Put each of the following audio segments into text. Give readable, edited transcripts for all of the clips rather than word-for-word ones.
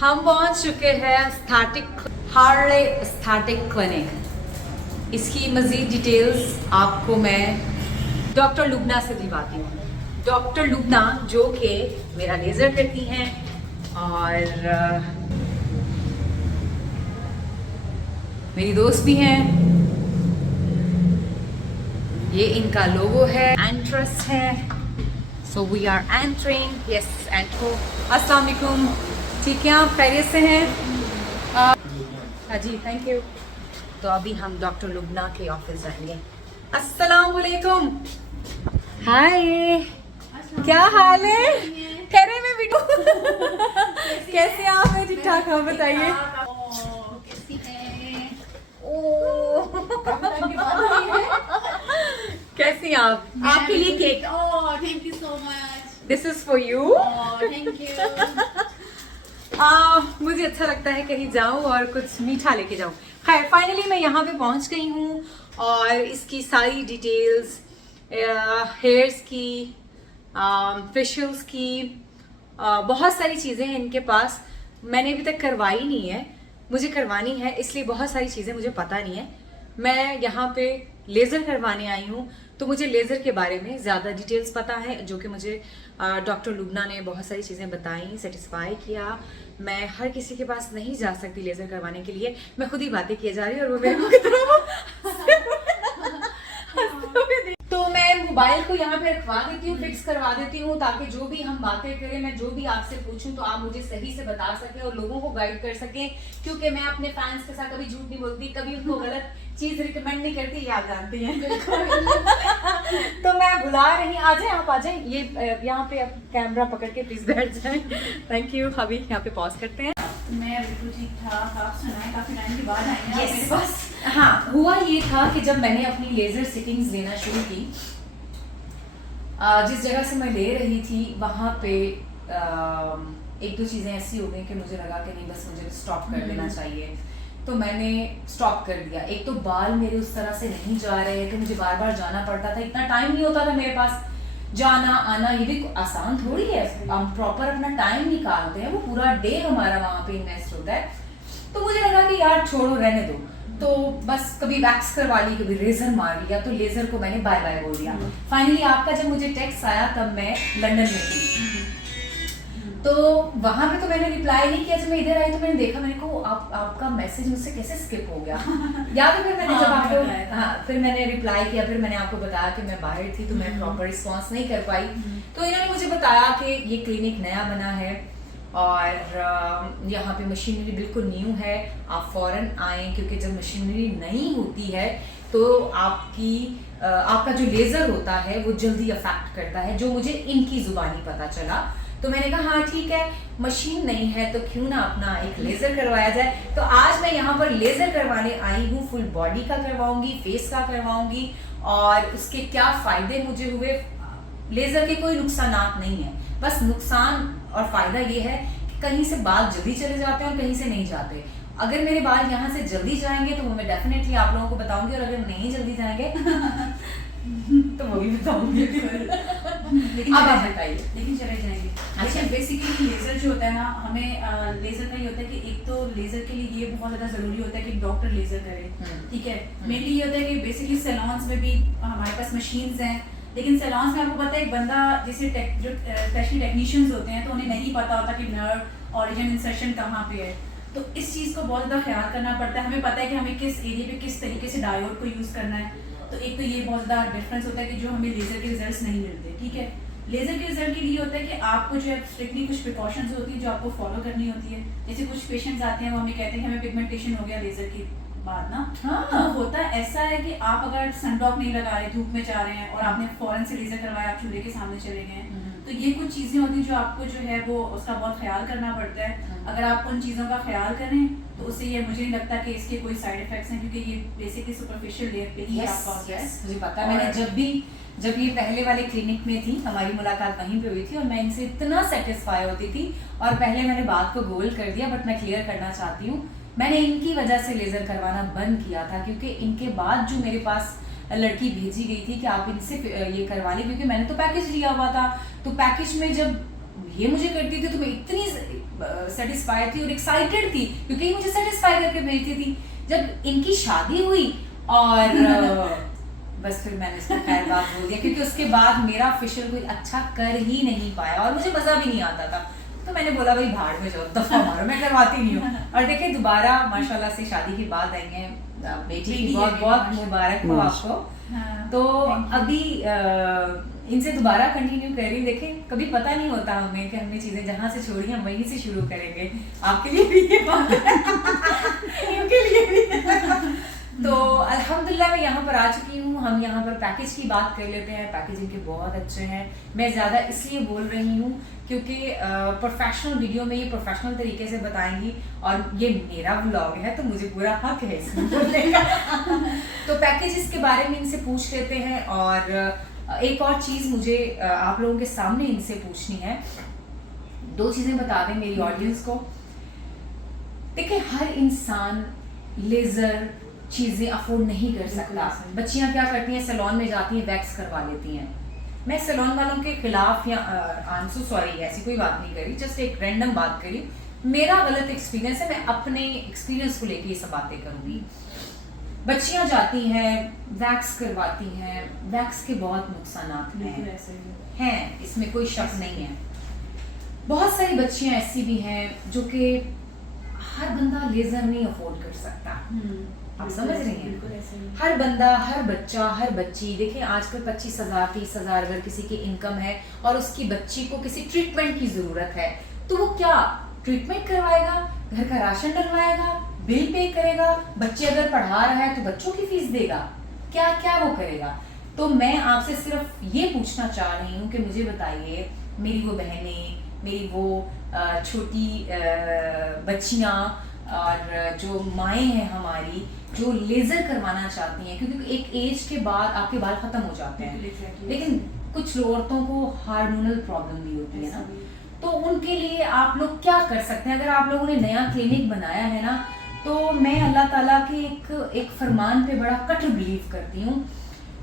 हम पहुंच चुके हैं हार्ले एस्थेटिक क्लिनिक। इसकी मज़ीद डिटेल्स आपको मैं डॉक्टर लुबना से दिलवाती हूँ। डॉक्टर लुबना जो कि मेरा लेज़र करती हैं और मेरी दोस्त भी हैं। ये इनका लोगो है, एंट्रेस है। So we are entering. Yes एंट्रो। अस्सलाम वालेकुम। ठीक है, आप खैरियत से हैं? हाँ जी, थैंक यू। तो अभी हम डॉक्टर लुबना के ऑफिस जाएंगे। अस्सलाम वालेकुम। हाय, क्या हाल है? कह रहे मैं वीडियो कैसे आप हैं? ठीक ठाक, आप बताइए। कैसी आप? आपके लिए cake. Thank you so much. This is for you. Thank you. मुझे अच्छा लगता है कहीं जाऊं और कुछ मीठा लेके जाऊं। खैर, फाइनली मैं यहाँ पे पहुँच गई हूँ और इसकी सारी डिटेल्स, हेयर्स की, फेशियल्स की, बहुत सारी चीज़ें हैं इनके पास। मैंने अभी तक करवाई नहीं है, मुझे करवानी है, इसलिए बहुत सारी चीज़ें मुझे पता नहीं है। मैं यहाँ पे लेज़र करवाने आई हूँ, तो मुझे लेज़र के बारे में ज़्यादा डिटेल्स पता है, जो कि मुझे डॉक्टर लुबना ने बहुत सारी चीज़ें बताई, सेटिस्फाई किया। मैं हर किसी के पास नहीं जा सकती लेज़र करवाने के लिए। मैं खुद ही बातें किए जा रही हूँ और वो मेरे को तो मैं मोबाइल को यहाँ पे रखवा देती हूँ, फिक्स करवा देती हूँ, ताकि जो भी हम बातें करें, मैं जो भी आपसे पूछूं तो आप मुझे सही से बता सकें और लोगों को गाइड कर सकें। क्योंकि मैं अपने फैंस के साथ कभी झूठ नहीं बोलती, कभी उनको गलत चीज रिकमेंड नहीं करती, ये आप जानती हैं। तो मैं बुला रही, आ जाए आप, आ जाए। ये यहाँ पे आप कैमरा पकड़ के प्लीज बैठ जाए। Thank you. अभी यहाँ पे पॉज करते हैं। मैं बिल्कुल ठीक ठाक। आप सुनाएं, काफी टाइम के बाद आई हैं मेरे पास। हाँ, हुआ ये था कि जब मैंने अपनी लेजर सिटिंग्स लेना शुरू की, जिस जगह से मैं ले रही थी वहाँ पे एक दो चीज़ें ऐसी हो गई कि मुझे लगा कि नहीं, बस मुझे स्टॉप कर देना चाहिए। तो मैंने स्टॉप कर दिया। एक तो बाल मेरे उस तरह से नहीं जा रहे थे, मुझे बार बार जाना पड़ता था, इतना टाइम नहीं होता था मेरे पास जाना आना। ये भी आसान थोड़ी है, हम प्रॉपर अपना टाइम निकालते हैं, वो पूरा डे हमारा वहाँ पे इन्वेस्ट होता है। तो मुझे लगा कि यार छोड़ो, रहने दो। तो बस कभी वैक्स करवा ली, कभी रेजर मार लिया, तो लेजर को मैंने बाय बाय बोल दिया। फाइनली आपका जब मुझे टेक्स्ट आया तब मैं लंदन में थी, तो वहां पे तो मैंने रिप्लाई नहीं किया। जब मैं इधर आई तो मैंने देखा, मैंने को आपका मैसेज मुझसे कैसे स्किप हो गया। या तो फिर मैंने जब आपको फिर मैंने रिप्लाई किया, फिर मैंने आपको बताया कि मैं बाहर थी तो मैं प्रॉपर रिस्पॉन्स नहीं कर पाई। तो इन्होंने मुझे बताया कि ये क्लिनिक नया बना है और यहाँ पे मशीनरी बिल्कुल न्यू है, आप फौरन आएँ, क्योंकि जब मशीनरी नई होती है तो आपका जो लेज़र होता है वो जल्दी अफेक्ट करता है, जो मुझे इनकी ज़ुबानी पता चला। तो मैंने कहा हाँ ठीक है, मशीन नहीं है तो क्यों ना अपना एक लेज़र करवाया जाए। तो आज मैं यहाँ पर लेज़र करवाने आई हूँ। फुल बॉडी का करवाऊंगी, फेस का करवाऊंगी, और उसके क्या फ़ायदे मुझे हुए। लेज़र के कोई नुकसानात नहीं है, बस नुकसान और फ़ायदा ये है कि कहीं से बाल जल्दी चले जाते हैं और कहीं से नहीं जाते। अगर मेरे बाल यहाँ से जल्दी जाएंगे तो वो मैं डेफिनेटली आप लोगों को बताऊंगी, और अगर नहीं जल्दी जाएंगे तो वो भी बताऊंगी। लेकिन अब आप बताइए। लेकिन चले जाएंगे। अच्छा, बेसिकली लेज़र जो होता है ना, हमें लेज़र का ये होता है कि एक तो लेज़र के लिए ये बहुत ज़्यादा ज़रूरी होता है कि डॉक्टर लेज़र करे, ठीक है। मेनली ये होता है कि बेसिकली सैलून्स में भी हमारे पास मशीन्स हैं, लेकिन सैलून्स में आपको पता है एक बंदा जैसे जो स्पेशली टेक्नीशियंस होते हैं तो उन्हें नहीं पता होता कि नर्व ऑरिजिन इंसर्शन कहाँ पे है। तो इस चीज़ को बहुत ज़्यादा ख्याल करना पड़ता है। हमें पता है कि हमें किस एरिया पे किस तरीके से डायोड को यूज़ करना है। तो एक तो ये बहुत ज़्यादा डिफरेंस होता है कि जो हमें लेज़र के रिजल्ट्स नहीं मिलते, ठीक है। लेज़र के रिजल्ट के लिए होता है कि आपको जो है स्ट्रिक्टली कुछ प्रिकॉशंस होती है जो आपको फॉलो करनी होती है। जैसे कुछ पेशेंट्स आते हैं, वो हमें कहते हैं कि हमें पिगमेंटेशन हो गया लेज़र की बाद ना। हाँ। तो होता ऐसा है कि आप अगर सनब्लॉक नहीं लगा रहे, धूप में जा रहे हैं और आपने फौरन से लेज़र करवाया, आप चूल्हे के सामने चले गए, तो ये कुछ चीज़ें होती हैं जो आपको जो है वो उसका बहुत ख्याल करना पड़ता है। अगर आप उन चीज़ों का ख्याल करें तो उससे ये मुझे नहीं लगता कि इसके कोई साइड इफेक्ट्स हैं, क्योंकि ये बेसिकली सुपरफिशियल लेयर पे ही आपका होता है। मुझे पता है। मैंने जब ये पहले वाले क्लिनिक में थी, हमारी मुलाकात वहीं पे हुई थी और मैं इनसे इतना सेटिस्फाई होती थी। और पहले मैंने बात को गोल कर दिया, बट मैं क्लियर करना चाहती हूँ, मैंने इनकी वजह से लेज़र करवाना बंद किया था, क्योंकि इनके बाद जो मेरे पास लड़की भेजी गई थी कि आप इनसे ये करवा लें, क्योंकि मैंने तो पैकेज लिया हुआ था। तो पैकेज में जब ये मुझे करती थी तो मैं इतनी सेटिस्फाई थी और एक्साइटेड थी क्योंकि ये मुझे सेटिस्फाई करके भेजती थी। जब इनकी शादी हुई और बस फिर मैंने इसको खैर बात बोल दिया, क्योंकि उसके बाद मेरा फेशियल कोई अच्छा कर ही नहीं पाया और मुझे मज़ा भी नहीं आता था। तो मैंने बोला भाई भाड़ में जाओ, दफा मारो, मैं करवाती नहीं हूँ। और देखिए दोबारा माशाल्लाह से शादी के बाद आई हैं, बेटी की बहुत बहुत मुबारक हो आपको। तो अभी इनसे दोबारा कंटिन्यू कर रही। देखें कभी पता नहीं होता हमें कि हमने चीज़ें जहाँ से छोड़ी हम वहीं से शुरू करेंगे। आपके लिए भी ये बात है, इनके लिए भी। तो अल्हम्दुलिल्लाह मैं यहाँ पर आ चुकी हूँ। हम यहाँ पर पैकेज की बात कर लेते हैं। पैकेज इनके बहुत अच्छे हैं। मैं ज़्यादा इसलिए बोल रही हूँ क्योंकि प्रोफेशनल वीडियो में ये प्रोफेशनल तरीके से बताएंगी और ये मेरा व्लॉग है तो मुझे पूरा हक है इसमें बोलने का। तो पैकेजेस के बारे में इनसे पूछ लेते हैं। और एक और चीज़ मुझे आप लोगों के सामने इनसे पूछनी है। 2 चीज़ें बता दें मेरी ऑडियंस को। देखिए हर इंसान लेज़र चीज़ें अफोर्ड नहीं कर सकता। बच्चियां क्या करती हैं, सैलून में जाती हैं, वैक्स करवा लेती हैं। मैं सैलून वालों के खिलाफ या आई एम सो सॉरी ऐसी कोई बात नहीं करी, जस्ट एक रैंडम बात करी। मेरा गलत एक्सपीरियंस है, मैं अपने एक्सपीरियंस को लेके ये सब बातें करूँगी। बच्चियां जाती हैं, वैक्स करवाती हैं, वैक्स के बहुत नुकसान हैं, इसमें कोई शक नहीं है। बहुत सारी बच्चियां ऐसी भी हैं जो कि हर बंदा लेज़र नहीं अफोर्ड कर सकता। आप समझ रही हैं? हर बंदा, हर बच्चा, हर बच्ची, देखिए आजकल 25,000 30,000 अगर किसी की इनकम है और उसकी बच्ची को किसी ट्रीटमेंट की ज़रूरत है तो वो क्या ट्रीटमेंट करवाएगा, घर का राशन डलवाएगा, बिल पे करेगा, बच्चे अगर पढ़ा रहा है तो बच्चों की फीस देगा, क्या क्या वो करेगा। तो मैं आपसे सिर्फ ये पूछना चाह रही हूँ कि मुझे बताइए, मेरी वो बहनें, मेरी वो छोटी बच्चियाँ और जो माएँ हैं हमारी जो लेज़र करवाना चाहती हैं, क्योंकि एक एज के बाद आपके बाल ख़त्म हो जाते हैं, लेकिन कुछ औरतों को हार्मोनल प्रॉब्लम भी होती है ना, तो उनके लिए आप लोग क्या कर सकते हैं? अगर आप लोगों ने नया क्लिनिक बनाया है ना, तो मैं अल्लाह ताला के एक फरमान पे बड़ा कट बिलीव करती हूँ,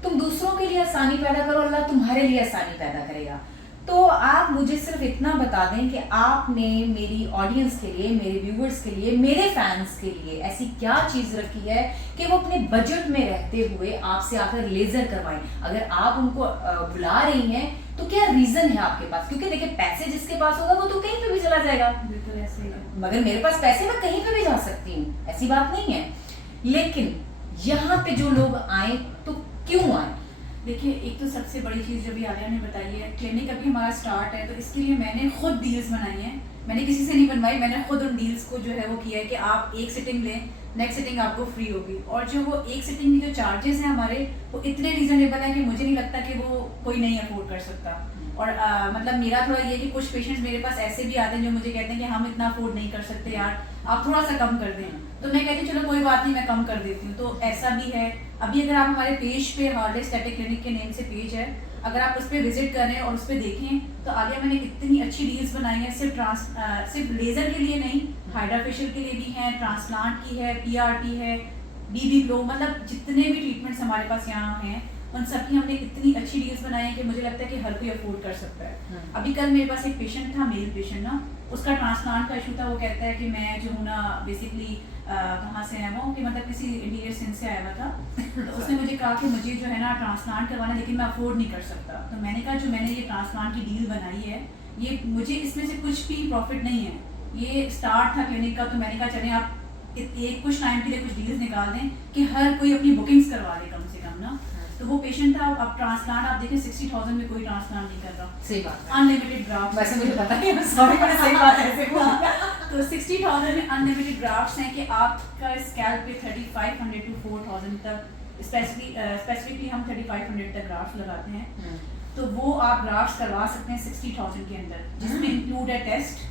तुम दूसरों के लिए आसानी पैदा करो, अल्लाह तुम्हारे लिए आसानी पैदा करेगा। तो आप मुझे सिर्फ इतना बता दें कि आपने मेरी ऑडियंस के लिए, मेरे व्यूवर्स के लिए, मेरे फैंस के लिए ऐसी क्या चीज़ रखी है कि वो अपने बजट में रहते हुए आपसे आकर लेज़र करवाएं। अगर आप उनको बुला रही हैं तो क्या रीज़न है आपके पास? क्योंकि देखिए पैसे जिसके पास होगा वो तो कहीं पे भी चला जाएगा, बिल्कुल ऐसे ही है। मगर मेरे पास पैसे मैं कहीं पे भी जा सकती हूँ, ऐसी बात नहीं है। लेकिन यहाँ पे जो लोग आए तो क्यों आए? देखिए एक तो सबसे बड़ी चीज़ जो भी आलिया ने बताई है, क्लिनिक अभी हमारा स्टार्ट है तो इसके लिए मैंने खुद डील्स बनाई हैं। मैंने किसी से नहीं बनवाई, मैंने खुद उन डील्स को जो है वो किया है कि आप एक सिटिंग लें, नेक्स्ट सिटिंग आपको फ्री होगी। और जो वो एक सिटिंग की जो चार्जेस हैं हमारे वो इतने रीजनेबल हैं कि मुझे नहीं लगता कि वो कोई नहीं अफोर्ड कर सकता। और मतलब मेरा थोड़ा ये कि कुछ पेशेंट्स मेरे पास ऐसे भी आते हैं जो मुझे कहते हैं कि हम इतना अफोर्ड नहीं कर सकते यार, आप थोड़ा सा कम कर दें। तो मैं कहती हूँ चलो कोई बात नहीं, मैं कम कर देती हूँ। तो ऐसा भी है। अभी अगर आप हमारे पेज पे हार्डे एस्थेटिक क्लिनिक के नेम से पेज है, अगर आप उस पर विजिट करें और उस पर देखें तो आगे मैंने इतनी अच्छी डील्स बनाई हैं, सिर्फ लेज़र के लिए नहीं, हाइड्रा फेशियल के लिए भी हैं, ट्रांसप्लांट की है, PRP है, BB ग्लो, मतलब जितने भी ट्रीटमेंट्स हमारे पास यहाँ हैं उन सब की हमने इतनी अच्छी डील्स बनाई है कि मुझे लगता है कि हर कोई अफोर्ड कर सकता है। अभी कल मेरे पास एक पेशेंट था, मेल पेशेंट ना, उसका ट्रांसप्लांट का इशू था। वो कहता है कि मैं जो हूँ ना बेसिकली कहाँ से आया वो कि मतलब किसी इंटीरियर सिंध से आया हुआ था। तो उसने मुझे कहा कि मुझे जो है ना ट्रांसप्लांट करवाना, लेकिन मैं अफोर्ड नहीं कर सकता। तो मैंने कहा जो मैंने ये ट्रांसप्लांट की डील बनाई है, ये मुझे इसमें से कुछ भी प्रॉफिट नहीं है, ये स्टार्ट था क्लिनिक का। तो मैंने कहा चलें आप एक कुछ टाइम के लिए कुछ डील्स निकाल दें कि हर कोई अपनी बुकिंग्स करवा ले कम से कम ना। तो वो पेशेंट था। अब ट्रांसप्लांट आप देखें 60,000 में कोई ट्रांसप्लांट नहीं कर रहा। सही बात है। अनलिमिटेड ग्राफ्ट, वैसे मुझे पता नहीं है, सॉरी मैंने सही बात है। तो 60,000 में अनलिमिटेड ग्राफ्ट्स हैं कि आपका स्कैल्प पे 3,500 to 4,000 तक स्पेसिफिकली हम 3,500 तक ग्राफ्ट लगाते हैं। तो वो आप ग्राफ्ट करवा सकते हैं 60,000 के अंदर, जिसमें इंक्लूड है टेस्ट,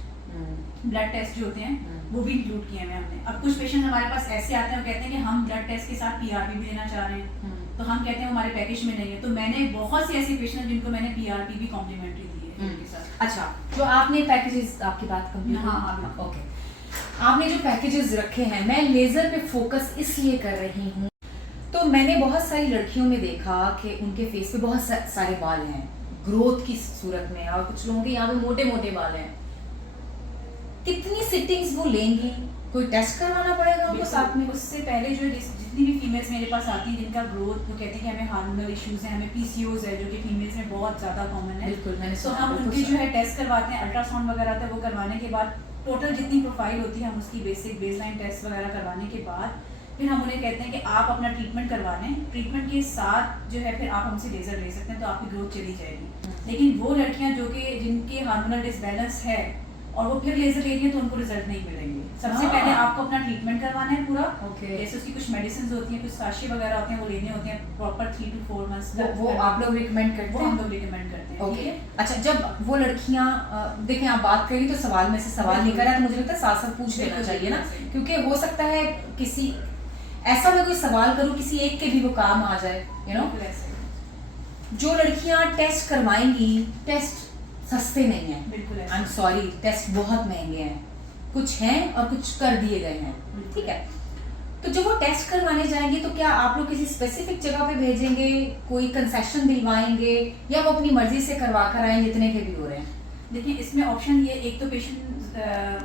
ब्लड टेस्ट जो होते हैं वो भी इंक्लूड किए हुए हमने। अब कुछ पेशेंट हमारे पास ऐसे आते हैं, वो कहते हैं कि हम ब्लड टेस्ट के साथ PRP भी लेना चाह रहे हैं, तो हम कहते हैं हमारे पैकेज में नहीं है। तो मैंने बहुत से ऐसे पेशेंट जिनको मैंने PRP भी कॉम्प्लीमेंट्री दी है उनके साथ। अच्छा, जो आपने पैकेजेस, आपकी बात कंप्लीट? हाँ, ओके। आपने जो पैकेजेस रखे हैं, मैं लेजर पे फोकस इसलिए कर रही हूँ, तो मैंने बहुत सारी लड़कियों में देखा कि उनके फेस पे बहुत सारे बाल हैं, ग्रोथ की सूरत में है, और कुछ लोगों के यहाँ पे मोटे मोटे बाल हैं, कितनी सिटिंग्स वो लेंगी? कोई टेस्ट करवाना पड़ेगा उनको साथ में? उससे पहले जो जितनी भी फीमेल्स मेरे पास आती हैं जिनका ग्रोथ, वो कहते हैं कि हमें हार्मोनल इश्यूज हैं, हमें पीसीओएस है, जो कि फीमेल्स में बहुत ज़्यादा कॉमन है। बिल्कुल, मैंने तो सुना, हम बिल्कुल उनके जो सुना। है टेस्ट करवाते हैं, अल्ट्रासाउंड वगैरह आता है, वो करवाने के बाद टोटल जितनी प्रोफाइल होती है हम उसकी बेसिक बेसलाइन टेस्ट वगैरह करवाने के बाद फिर हम उन्हें कहते हैं कि आप अपना ट्रीटमेंट करवा लें। ट्रीटमेंट के साथ जो है फिर आप हमसे लेज़र ले सकते हैं, तो आपकी ग्रोथ चली जाएगी। लेकिन वो लड़कियां जो कि जिनके हार्मोनल डिसबैलेंस है और वो फिर लेज़र ले रही है, तो उनको रिजल्ट नहीं मिलेंगे। सबसे पहले आपको अपना ट्रीटमेंट करवाना है पूरा। जैसे उसकी कुछ मेडिसिन होती हैं, कुछ साशे वगैरह होते हैं, वो लेने होते हैं प्रॉपर 3 to 4 मंथ्स। वो आप लोग रिकमेंड करते वो हैं? हम लोग रिकमेंड करते हैं। ओके, अच्छा, जब वो लड़कियां देखें, आप बात करें तो सवाल में से सवाल निकल रहा है, तो मुझे लगता है साथ साथ पूछ लेना चाहिए ना, क्योंकि हो सकता है किसी ऐसा मैं कोई सवाल करूं किसी एक के भी वो काम आ जाए, यू नो। जो लड़कियां टेस्ट करवाएंगी, टेस्ट सस्ते नहीं है, बिल्कुल आई एम सॉरी, टेस्ट बहुत महंगे हैं, कुछ हैं और कुछ कर दिए गए हैं, ठीक है। तो जब वो टेस्ट करवाने जाएंगे तो क्या आप लोग किसी स्पेसिफिक जगह पे भेजेंगे, कोई कंसेशन दिलवाएंगे, या वो अपनी मर्जी से करवा कर आए जितने के भी हो रहे हैं? देखिए, इसमें ऑप्शन ये, एक तो पेशेंट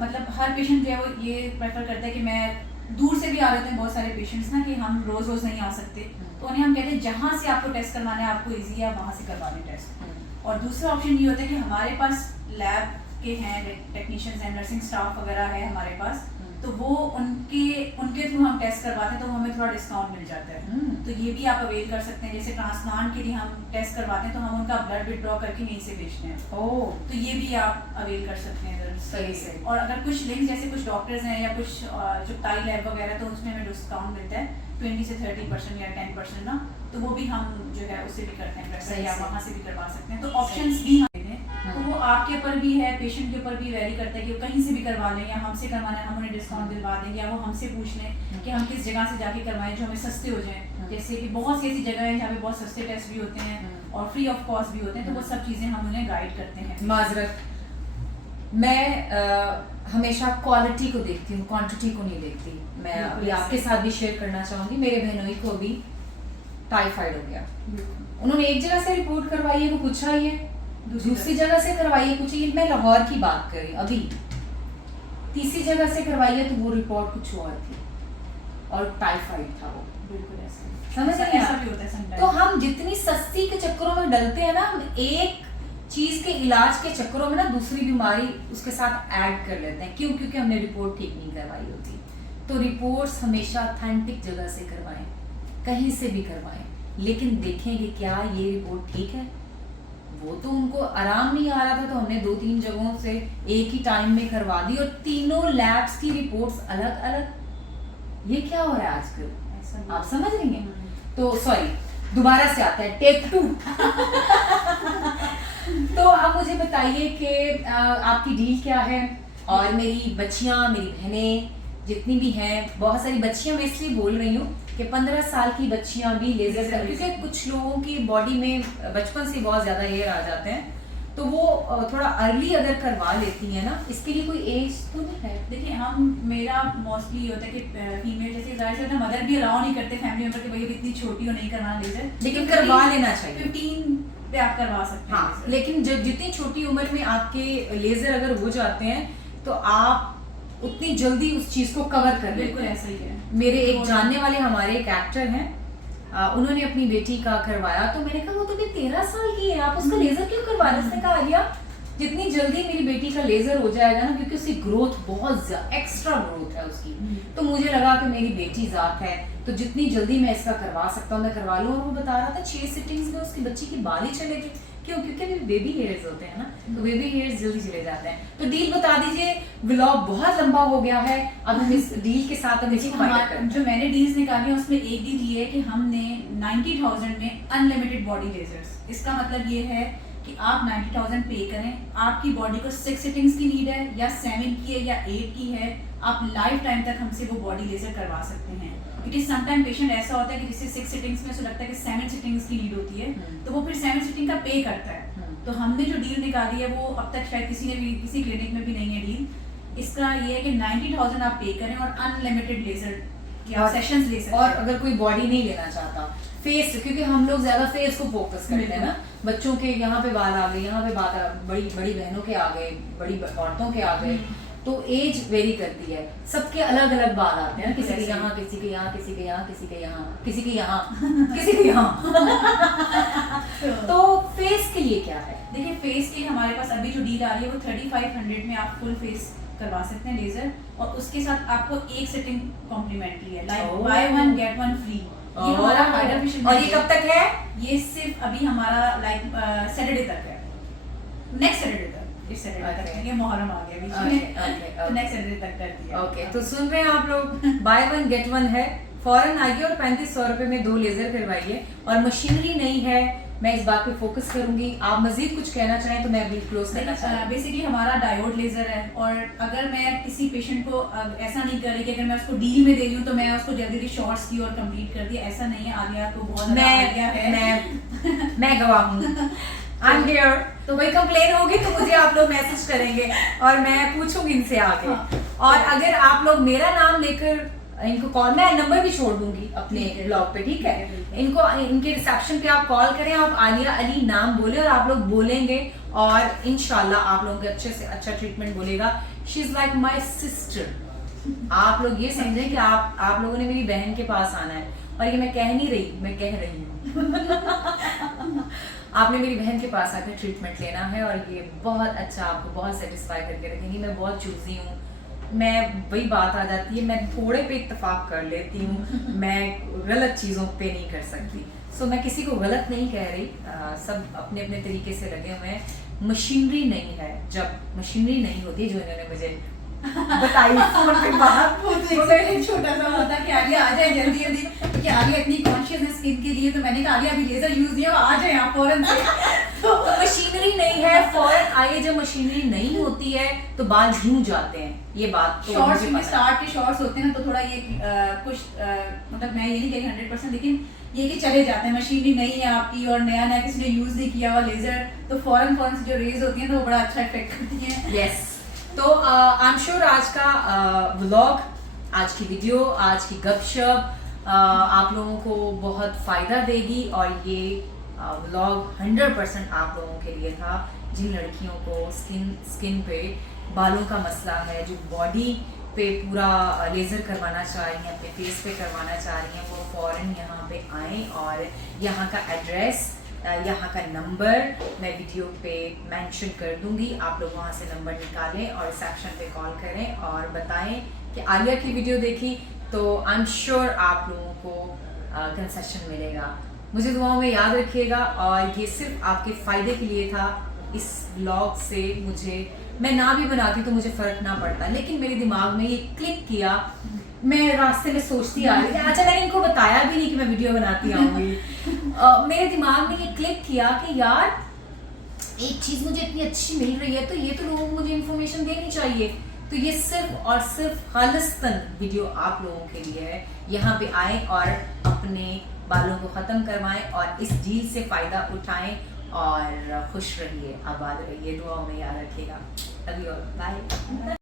मतलब हर पेशेंट जो है वो ये प्रेफर करता है कि मैं, दूर से भी आ रहे थे बहुत सारे पेशेंट्स ना, कि हम रोज रोज नहीं आ सकते, तो उन्हें हम कहते हैं जहाँ से आपको टेस्ट करवाना है, आपको इजी है, वहाँ से करवा लें टेस्ट। और दूसरा ऑप्शन ये होता है कि हमारे पास लैब के हैं टेक्नीशियंस हैं, नर्सिंग स्टाफ वगैरह है हमारे पास, तो वो उनके थ्रू हम टेस्ट करवाते हैं, तो हमें थोड़ा डिस्काउंट मिल जाता है। तो ये भी आप अवेल कर सकते हैं। जैसे ट्रांसप्लांट के लिए हम टेस्ट करवाते हैं, तो हम उनका ब्लड विड्रॉ करके यहीं से भेजते हैं। ओह, तो ये भी आप अवेल कर सकते हैं अगर सही से। और अगर कुछ लिंक, जैसे कुछ डॉक्टर्स हैं या कुछ जो टाई लैब वगैरह, तो उसमें हमें डिस्काउंट मिलता है 20 से 30% या 10% ना, तो वो भी हम जो है उससे भी करते हैं प्रेफर, या वहाँ से भी करवा सकते हैं। तो ऑप्शंस भी हैं, तो वो आपके ऊपर भी है, पेशेंट के ऊपर भी वेरी करता है कि वो कहीं से भी करवा लें, या हमसे करवाना है हम उन्हें डिस्काउंट दिलवा देंगे, या वो हमसे पूछ लें कि हम किस जगह से जाके करवाएं जो हमें सस्ते हो जाएं। जैसे कि बहुत सी ऐसी जगह है जहाँ पे बहुत सस्ते टेस्ट भी होते हैं और फ्री ऑफ कॉस्ट भी होते हैं, तो वो सब चीज़ें हम उन्हें गाइड करते हैं। माजरत, मैं हमेशा क्वालिटी को देखती हूँ, क्वांटिटी को नहीं देखती। मैं अभी आपके साथ भी शेयर करना चाहूँगी, मेरे बहनोई को अभी टाइफाइड हो गया, उन्होंने एक जगह से रिपोर्ट करवाई है, वो कुछ आई है, दूसरी जगह से करवाई है कुछ, मैं लाहौर की बात कर रही हूँ, अभी तीसरी जगह से करवाई है, तो वो रिपोर्ट कुछ और थी और टाइफाइड था वो। बिल्कुल ऐसा समझ रहे हैं? ऐसा भी होता है sometimes। तो हम जितनी सस्ती के चक्करों में डलते हैं ना, हम एक चीज के इलाज के चक्करों में ना दूसरी बीमारी उसके साथ ऐड कर लेते हैं। क्यों? क्योंकि हमने रिपोर्ट ठीक नहीं करवाई होती। तो रिपोर्ट्स हमेशा ऑथेंटिक जगह से करवाएं, कहीं से भी करवाएं, लेकिन देखेंगे क्या ये रिपोर्ट ठीक है। वो तो उनको आराम नहीं आ रहा था, तो हमने 2-3 जगहों से एक ही टाइम में करवा दी, और तीनों लैब्स की रिपोर्ट्स अलग अलग। ये क्या हो रहा है आजकल, आप समझ रही हैं? तो सॉरी, दोबारा से आता है, टेक 2। तो अब मुझे बताइए कि आपकी डील क्या है, और मेरी बच्चियां, मेरी बहनें जितनी भी हैं, बहुत सारी बच्चियां मैं इसलिए बोल रही हूँ कि 15 साल की बच्चियां भी लेजर कर, क्योंकि कुछ लोगों की बॉडी में बचपन से बहुत ज़्यादा हेयर आ जाते हैं, तो वो थोड़ा अर्ली अगर करवा लेती हैं ना, इसके लिए कोई एज तो नहीं है? देखिए, मेरा मोस्टली होता है कि फीमेल, जैसे जाहिर से मदर भी अलाउ नहीं करते फैमिली मेंबर कि भाई इतनी छोटी हो नहीं करवाना लेजर, लेकिन करवा लेना चाहिए। 15 पे आप करवा सकते हैं। हाँ, लेकिन जब जितनी छोटी उम्र में आपके लेजर अगर हो जाते हैं, तो आप उतनी जल्दी उस चीज को कवर कर लेते हैं। बिल्कुल ऐसा ही है। मेरे एक जानने वाले हमारे एक एक्टर हैं, उन्होंने अपनी बेटी का करवाया, तो मैंने कहा वो तो भी 13 साल की है, आप उसका लेजर क्यों करवा रहे? उसने कहा आलिया, जितनी जल्दी मेरी बेटी का लेजर हो जाएगा ना, क्योंकि उसकी ग्रोथ बहुत एक्स्ट्रा ग्रोथ है उसकी, तो मुझे लगा कि मेरी बेटी जात है, तो जितनी जल्दी मैं इसका करवा सकता हूँ मैं करवा लूँ। और वो बता रहा था 6 सिटिंग्स में उसकी बच्ची की बाल ही चले गए। क्यों? क्योंकि अभी बेबी हेयर्स होते हैं ना, तो बेबी हेयर्स जल्दी चले जाते हैं। तो डील बता दीजिए, व्लॉग बहुत लंबा हो गया है, अब हम इस डील के साथ जो मैंने डील्स निकाली है उसमें एक डील ये है कि हमने 90,000 में अनलिमिटेड बॉडी लेजर्स। इसका मतलब ये है कि आप 90,000 पे करें, आपकी बॉडी को 6 सिटिंग्स की नीड है, या 7 की है, या 8 की है, आप लाइफ टाइम तक हमसे वो बॉडी लेजर करवा सकते हैं। क्योंकि समटाइम पेशेंट ऐसा होता है कि जिसे 6 सिटिंग्स में उसे लगता है कि 7 सिटिंग्स की नीड होती है, तो वो फिर 7 सिटिंग का पे करता है। तो हमने जो डील निकाली है वो अब तक शायद किसी क्लिनिक में भी नहीं है डील। इसका ये है कि 90,000 आप पे करें और अनलिमिटेड लेजर की आप सेशंस ले सकते हैं। और अगर कोई बॉडी नहीं लेना चाहता, फेस, क्योंकि हम लोग ज्यादा फेस को फोकस करते हैं ना, बच्चों के यहाँ पे बाल आ गए, यहाँ पे बात बड़ी बड़ी बहनों के आ गए, बड़ी औरतों के आ गए, तो एज वेरी करती है, सबके अलग अलग बाल आते हैं ना, किसी के यहाँ, किसी के यहाँ, किसी के यहाँ, किसी के यहाँ, किसी के यहाँ, किसी के यहाँ। तो फेस के लिए क्या है? देखिए फेस के लिए हमारे पास अभी जो डील आ रही है वो 3500 में आप फुल फेस करवा सकते हैं लेजर, और उसके साथ आपको एक सेटिंग कॉम्प्लीमेंट्री है, like by one get one free. ये हमारा आर्टिफिशियल, और ये कब तक है? ये सिर्फ अभी हमारा लाइक सैटरडे तक है, नेक्स्ट सैटरडे तक, इस सैटरडे तक है, ये मुहर्रम आ गया बीच में, तो नेक्स्ट सैटरडे तक कर दिया। ओके, तो सुन रहे हैं आप लोग, बाय वन गेट वन है, फौरन आइए और 3500 रुपए में 2 लेजर करवाइए, और मशीनरी नहीं है, मैं इस बात पे फोकस करूंगी। आप मजीद कुछ कहना चाहें तो मैं अभी क्लोज करना चाहूंगी। बेसिकली हमारा डायोड लेजर है, और अगर मैं किसी पेशेंट को ऐसा नहीं कर रही कि अगर मैं उसको डील में दे रही हूँ तो मैं उसको जल्दी शॉर्ट्स की और कंप्लीट कर दिया, ऐसा नहीं है। आलिया को बहुत आइडिया है, मैं गवाह हूँ, आई एम हियर। तो कोई कंप्लेन होगी तो मुझे आप लोग मैसेज करेंगे और मैं पूछूंगी इनसे आके। और अगर आप लोग मेरा नाम लेकर इनको कॉल, मैं नंबर भी छोड़ दूंगी अपने ब्लॉग पे, ठीक है? इनको, इनके रिसेप्शन पे आप कॉल करें, आप आलिया अली नाम बोले और आप लोग बोलेंगे, और इंशाल्लाह आप लोगों के अच्छे से अच्छा ट्रीटमेंट बोलेगा। She is like my sister. आप लोग ये समझें कि आप लोगों ने मेरी बहन के पास आना है, और ये मैं कह नहीं रही, मैं कह रही हूँ। आपने मेरी बहन के पास आकर ट्रीटमेंट लेना है, और ये बहुत अच्छा आपको बहुत सेटिस्फाई करके रखेंगी। मैं बहुत चूजी हूँ, मैं वही बात आ जाती है, मैं थोड़े पे इत्तेफाक कर लेती हूँ, मैं गलत चीज़ों पे नहीं कर सकती। सो मैं किसी को गलत नहीं कह रही, सब अपने अपने तरीके से लगे हुए हैं। मशीनरी नहीं है, जब मशीनरी नहीं होती जो इन्होंने मुझे बताई छोटा सा होता कि आलिया आ जाए जल्दी जल्दी, क्योंकि आलिया इतनी कॉन्शियस है स्किन के लिए, तो मैंने कहा आलिया अभी लेजर यूज दिया, आ जाए आप फौरन से। तो मशीनरी नहीं है, फौरन आइए। जब मशीनरी नहीं होती है तो बाल झूम जाते हैं, ये बात तो शॉर्ट्स में स्टार्ट के शॉर्ट्स होते हैं ना, तो थोड़ा ये कुछ मतलब मैं ये नहीं कह रही 100%, लेकिन ये कि चले जाते हैं। मशीनरी नहीं है आपकी और नया नया किसी ने यूज नहीं किया हुआ लेजर, तो फौरन से जो रेज होती है तो वो बड़ा अच्छा इफेक्ट करती है। यस, तो आई एम श्योर आज का व्लॉग, आज की वीडियो, आज की गपशप आप लोगों को बहुत फ़ायदा देगी, और ये व्लॉग 100% आप लोगों के लिए था जिन लड़कियों को स्किन पे बालों का मसला है, जो बॉडी पे पूरा लेज़र करवाना चाह रही हैं, अपने फेस पे करवाना चाह रही हैं, वो फ़ौरन यहाँ पे आएँ, और यहाँ का एड्रेस, यहाँ का नंबर मैं वीडियो पे मेंशन कर दूंगी। आप लोग वहाँ से नंबर निकालें और रिसेप्शन पे कॉल करें और बताएं कि आलिया की वीडियो देखी, तो आई एम श्योर आप लोगों को कंसेशन मिलेगा। मुझे दुआओं में याद रखिएगा, और ये सिर्फ आपके फ़ायदे के लिए था। इस व्लॉग से मैं ना भी बनाती तो मुझे फ़र्क ना पड़ता, लेकिन मेरे दिमाग में ये क्लिक किया, मैं रास्ते में सोचती आ रही थी, अच्छा मैंने इनको बताया भी नहीं कि मैं वीडियो बनाती आऊँगी। मेरे दिमाग में ये क्लिक किया कि यार एक चीज़ मुझे इतनी अच्छी मिल रही है, तो ये तो लोगों को मुझे इन्फॉर्मेशन देनी चाहिए। तो ये सिर्फ और सिर्फ खालिस्तन वीडियो आप लोगों के लिए है। यहाँ पे आएँ और अपने बालों को ख़त्म करवाएं, और इस डील से फ़ायदा उठाएं, और खुश रहिए, आबाद रहिए, दुआओं में याद रखिएगा। Love you all, bye.